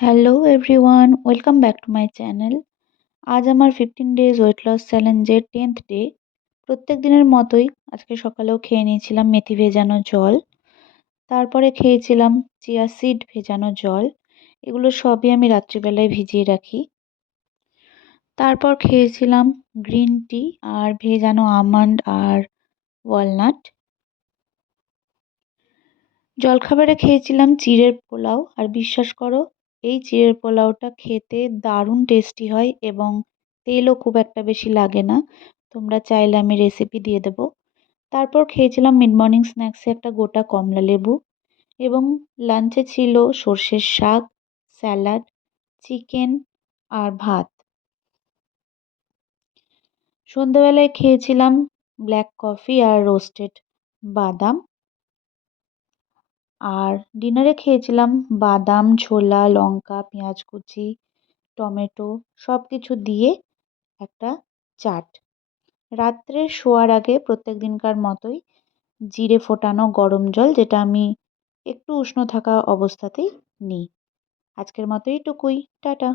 Hello everyone, welcome back to my channel. আজ আমার 15 days weight loss চ্যালেঞ্জের 10th day. প্রত্যেক দিনের মতোই আজকে সকালেও খেয়ে নিয়েছিলাম মেথি ভেজানো জল। তারপরে খেয়েছিলাম চিয়া সিড ভেজানো জল। এগুলো সবই আমি রাত্রিবেলায় ভিজিয়ে রাখি। তারপর খেয়েছিলাম গ্রিন টি আর ভেজানো আমন্ড আর ওয়ালনাট। জলখাবারে খেয়েছিলাম চিড়ের পোলাও, আর বিশ্বাস করো এই চিড়ের পোলাওটা খেতে দারুণ টেস্টি হয় এবং তেলও খুব একটা বেশি লাগে না। তোমরা চাইলে আমি রেসিপি দিয়ে দেবো। তারপর খেয়েছিলাম মিড মর্নিং স্ন্যাক্সে একটা গোটা কমলা লেবু, এবং লাঞ্চে ছিল সর্ষের শাক, স্যালাড, চিকেন আর ভাত। সন্ধ্যাবেলায় খেয়েছিলাম ব্ল্যাক কফি আর রোস্টেড বাদাম। আর ডিনারে খেয়েছিলাম বাদাম, ছোলা, লঙ্কা, পেঁয়াজ কুচি, টমেটো সব কিছু দিয়ে একটা চাট। রাত্রে শোয়ার আগে প্রত্যেক দিনকার মতোই জিরে ফোটানো গরম জল, যেটা আমি একটু উষ্ণ থাকা অবস্থাতেই নিই। আজকের মতো এইটুকুই। টাটা।